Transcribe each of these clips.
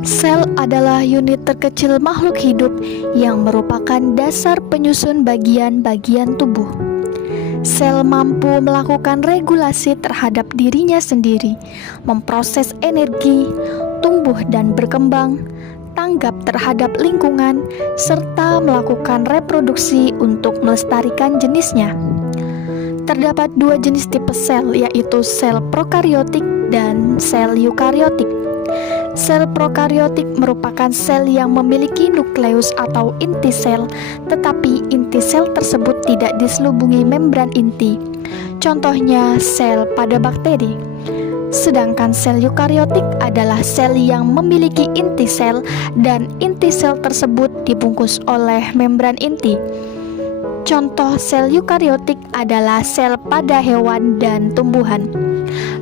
Sel adalah unit terkecil makhluk hidup yang merupakan dasar penyusun bagian-bagian tubuh. Sel mampu melakukan regulasi terhadap dirinya sendiri, memproses energi, tumbuh dan berkembang, tanggap terhadap lingkungan, serta melakukan reproduksi untuk melestarikan jenisnya. Terdapat dua jenis tipe sel, yaitu sel prokariotik dan sel eukariotik. Sel prokariotik merupakan sel yang memiliki nukleus atau inti sel, tetapi inti sel tersebut tidak diselubungi membran inti. Contohnya sel pada bakteri. Sedangkan sel eukariotik adalah sel yang memiliki inti sel dan inti sel tersebut dibungkus oleh membran inti. Contoh sel eukariotik adalah sel pada hewan dan tumbuhan.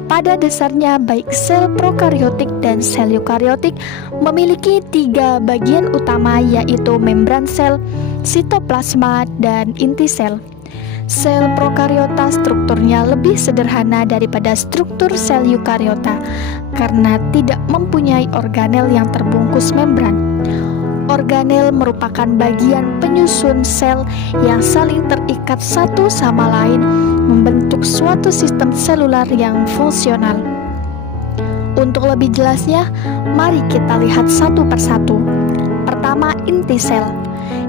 Pada dasarnya, baik sel prokariotik dan sel eukariotik memiliki tiga bagian utama, yaitu membran sel, sitoplasma, dan inti sel. Sel prokariota strukturnya lebih sederhana daripada struktur sel eukariota karena tidak mempunyai organel yang terbungkus membran. Organel merupakan bagian penyusun sel yang saling terikat satu sama lain, membentuk suatu sistem seluler yang fungsional. Untuk lebih jelasnya, mari kita lihat satu persatu. Pertama, inti sel.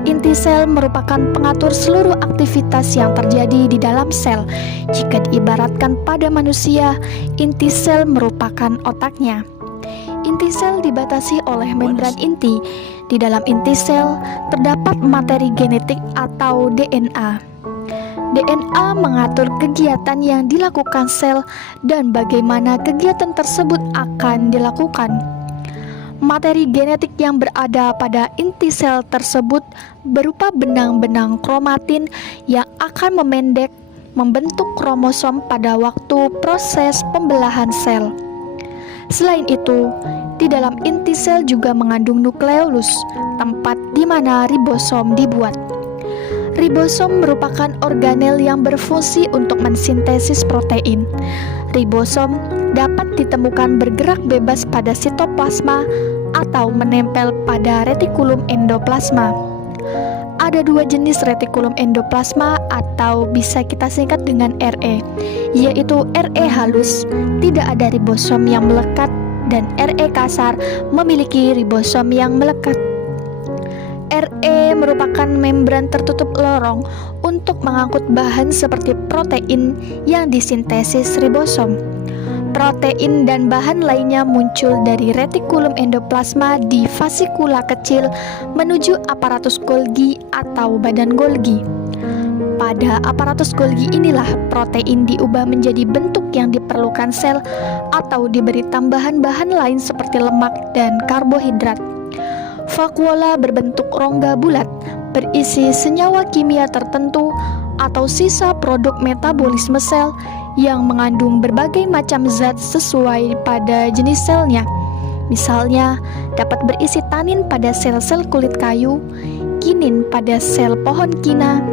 Inti sel merupakan pengatur seluruh aktivitas yang terjadi di dalam sel. Jika diibaratkan pada manusia, inti sel merupakan otaknya. Inti sel dibatasi oleh membran inti. Di dalam inti sel terdapat materi genetik atau DNA. DNA mengatur kegiatan yang dilakukan sel dan bagaimana kegiatan tersebut akan dilakukan. Materi genetik yang berada pada inti sel tersebut berupa benang-benang kromatin yang akan membentuk kromosom pada waktu proses pembelahan sel. Selain itu, di dalam inti sel juga mengandung nukleolus, tempat di mana ribosom dibuat. Ribosom merupakan organel yang berfungsi untuk mensintesis protein. Ribosom dapat ditemukan bergerak bebas pada sitoplasma atau menempel pada retikulum endoplasma. Ada dua jenis retikulum endoplasma atau bisa kita singkat dengan RE, yaitu RE halus, tidak ada ribosom yang melekat, dan RE kasar, memiliki ribosom yang melekat. RE merupakan membran tertutup lorong untuk mengangkut bahan seperti protein yang disintesis ribosom. Protein dan bahan lainnya muncul dari retikulum endoplasma di fasikula kecil menuju aparatus Golgi atau badan Golgi. Pada aparatus Golgi inilah protein diubah menjadi bentuk yang diperlukan sel atau diberi tambahan bahan lain seperti lemak dan karbohidrat. Vakuola berbentuk rongga bulat, berisi senyawa kimia tertentu atau sisa produk metabolisme sel yang mengandung berbagai macam zat sesuai pada jenis selnya. Misalnya, dapat berisi tanin pada sel-sel kulit kayu, kinin pada sel pohon kina,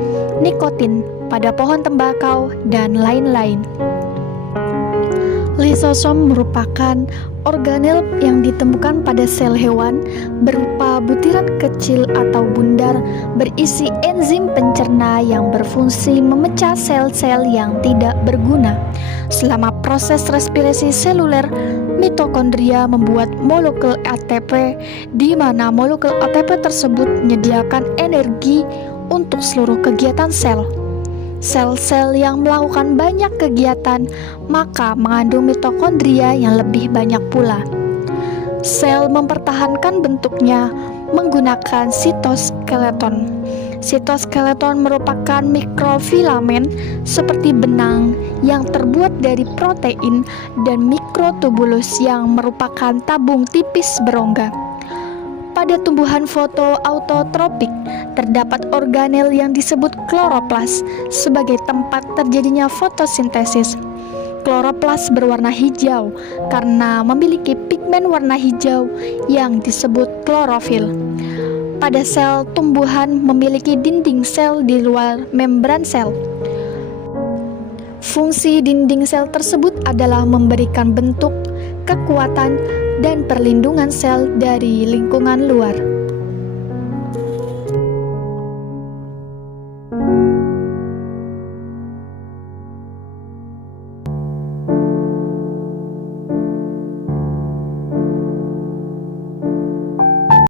nikotin pada pohon tembakau, dan lain-lain. Lisosom merupakan organel yang ditemukan pada sel hewan berupa butiran kecil atau bundar berisi enzim pencerna yang berfungsi memecah sel-sel yang tidak berguna. Selama proses respirasi seluler, mitokondria membuat molekul ATP, di mana molekul ATP tersebut menyediakan energi untuk seluruh kegiatan sel. Sel-sel yang melakukan banyak kegiatan maka mengandung mitokondria yang lebih banyak pula. Sel mempertahankan bentuknya menggunakan sitoskeleton. Sitoskeleton merupakan mikrofilamen seperti benang yang terbuat dari protein dan mikrotubulus yang merupakan tabung tipis berongga. Pada tumbuhan fotoautotrofik terdapat organel yang disebut kloroplas sebagai tempat terjadinya fotosintesis. Kloroplas berwarna hijau karena memiliki pigmen warna hijau yang disebut klorofil. Pada sel tumbuhan memiliki dinding sel di luar membran sel. Fungsi dinding sel tersebut adalah memberikan bentuk, kekuatan, dan perlindungan sel dari lingkungan luar.